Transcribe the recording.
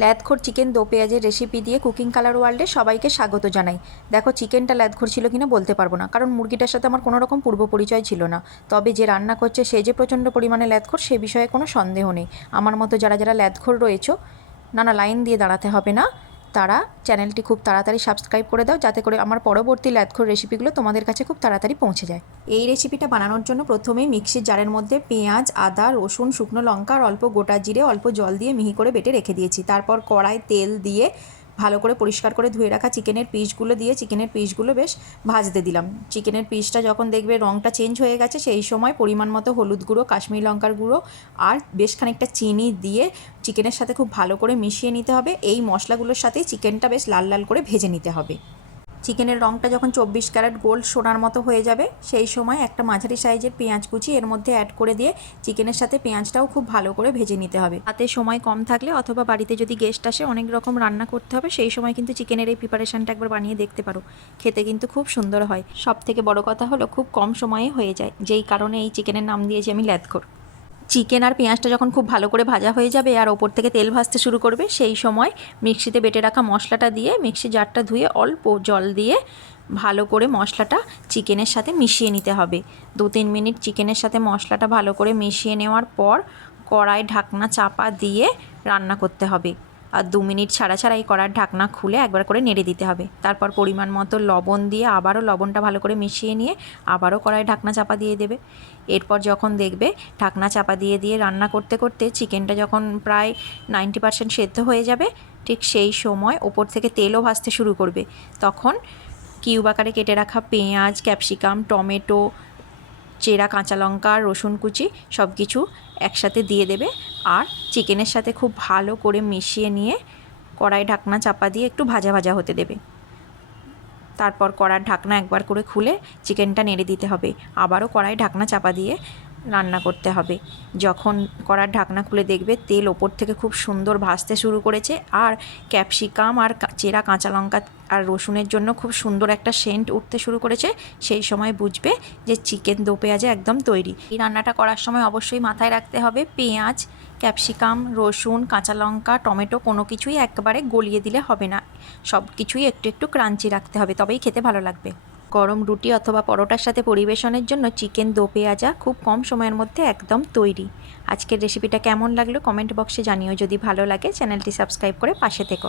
ল্যাদখোর chicken দো পেঁয়াজের recipe দিয়ে কুকিং কালার ওয়ার্ল্ডে সবাইকে স্বাগত জানাই। দেখো, চিকেনটা ল্যাদখোর ছিল কিনা বলতে পারব না, কারণ মুরগিটার সাথে আমার কোনো রকম পূর্ব পরিচয় ছিল না। তবে যে রান্না করছে, সে যে প্রচণ্ড পরিমাণে ল্যাদখোর, সে বিষয়ে কোনো সন্দেহ নেই। আমার মতো যারা যারা ল্যাদখোর রয়েছে না না লাইন দিয়ে দাঁড়াতে হবে না। তারা চ্যানেলটি খুব তাড়াতাড়ি সাবস্ক্রাইব করে দাও, যাতে করে আমার পরবর্তী ল্যাদখোর রেসিপিগুলো তোমাদের কাছে খুব তাড়াতাড়ি পৌঁছে যায়। এই রেসিপিটা বানানোর জন্য প্রথমেই মিক্সির জারের মধ্যে পেঁয়াজ, আদা, রসুন, শুকনো লঙ্কা, আর অল্প গোটা জিরে, অল্প জল দিয়ে মিহি করে বেটে রেখে দিয়েছি। তারপর কড়াই তেল দিয়ে ভালো করে পরিষ্কার করে ধুয়ে রাখা চিকেনের পিসগুলো দিয়ে চিকেনের পিসগুলো বেশ ভাজতে দিলাম। চিকেনের পিসটা যখন দেখবে রঙটা চেঞ্জ হয়ে গেছে, সেই সময় পরিমাণ মতো হলুদ গুঁড়ো, কাশ্মীর লঙ্কার গুঁড়ো আর বেশ খানিকটা চিনি দিয়ে চিকেনের সাথে খুব ভালো করে মিশিয়ে নিতে হবে। এই মশলাগুলোর সাথেই চিকেনটা বেশ লাল লাল করে ভেজে নিতে হবে। চিকেনের রঙটা যখন চব্বিশ ক্যারেট গোল্ড সোনার মতো হয়ে যাবে, সেই সময় একটা মাঝারি সাইজের পেঁয়াজ কুচি এর মধ্যে অ্যাড করে দিয়ে চিকেনের সাথে পেঁয়াজটাও খুব ভালো করে ভেজে নিতে হবে। হাতে সময় কম থাকলে অথবা বাড়িতে যদি গেস্ট আসে, অনেক রকম রান্না করতে হবে, সেই সময় কিন্তু চিকেনের এই প্রিপারেশনটা একবার বানিয়ে দেখতে পারো। খেতে কিন্তু খুব সুন্দর হয়। সব থেকে বড় কথা হলো খুব কম সময়ে হয়ে যায়, যেই কারণে এই চিকেনের নাম দিয়েছি আমি ল্যাদকর চিকেন আর পেঁয়াজটা যখন খুব ভালো করে ভাজা হয়ে যাবে আর ওপর থেকে তেল ভাজতে শুরু করবে, সেই সময় মিক্সিতে বেটে রাখা মশলাটা দিয়ে মিক্সি জারটা ধুয়ে অল্প জল দিয়ে ভালো করে মশলাটা চিকেনের সাথে মিশিয়ে নিতে হবে। দু তিন মিনিট চিকেনের সাথে মশলাটা ভালো করে মিশিয়ে নেওয়ার পর কড়াই ঢাকনা চাপা দিয়ে রান্না করতে হবে। দু মিনিট ছাড়া ছাড়া এই কড়ার ঢাকনা খুলে একবার করে নেড়ে দিতে হবে। তারপর পরিমাণ মতো লবণ দিয়ে আবারও লবণটা ভালো করে মিশিয়ে নিয়ে আবারও কড়াই ঢাকনা চাপা দিয়ে দেবে। এরপর যখন দেখবে ঢাকনা চাপা দিয়ে দিয়ে রান্না করতে করতে চিকেনটা যখন প্রায় নাইনটি পার্সেন্ট সেদ্ধ হয়ে যাবে, ঠিক সেই সময় ওপর থেকে তেলও ভাজতে শুরু করবে। তখন কিউব আকারে কেটে রাখা পেঁয়াজ, ক্যাপসিকাম, টমেটো চেরা, কাঁচা লঙ্কা, রসুন কুচি সব কিছু একসাথে দিয়ে দেবে আর চিকেনের সাথে খুব ভালো করে মিশিয়ে নিয়ে কড়াই ঢাকনা চাপা দিয়ে একটু ভাজা ভাজা হতে দেবে। তারপর কড়ার ঢাকনা একবার করে খুলে চিকেনটা নেড়ে দিতে হবে। আবারও কড়াই ঢাকনা চাপা দিয়ে রান্না করতে হবে। যখন কড়ার ঢাকনা খুলে দেখবে, তেল ওপর থেকে খুব সুন্দর ভাজতে শুরু করেছে আর ক্যাপসিকাম আর চেরা কাঁচা লঙ্কা আর রসুনের জন্য খুব সুন্দর একটা সেন্ট উঠতে শুরু করেছে। সেই সময় বুঝবে যে চিকেন দো পেঁয়াজে একদম তৈরি। এই রান্নাটা করার সময় অবশ্যই মাথায় রাখতে হবে পেঁয়াজ, ক্যাপসিকাম, রসুন, কাঁচা লঙ্কা, টমেটো কোনো কিছুই একবারে গলিয়ে দিলে হবে না। সব কিছুই একটু একটু ক্রাঞ্চি রাখতে হবে, তবেই খেতে ভালো লাগবে। গরম রুটি অথবা পরোটার সাথে পরিবেশনের জন্য চিকেন দো পেঁয়াজা খুব কম সময়ের মধ্যে একদম তৈরি। আজকের রেসিপিটা কেমন লাগল কমেন্ট বক্সে জানিও। যদি ভালো লাগে, চ্যানেলটি সাবস্ক্রাইব করে পাশে থেকো।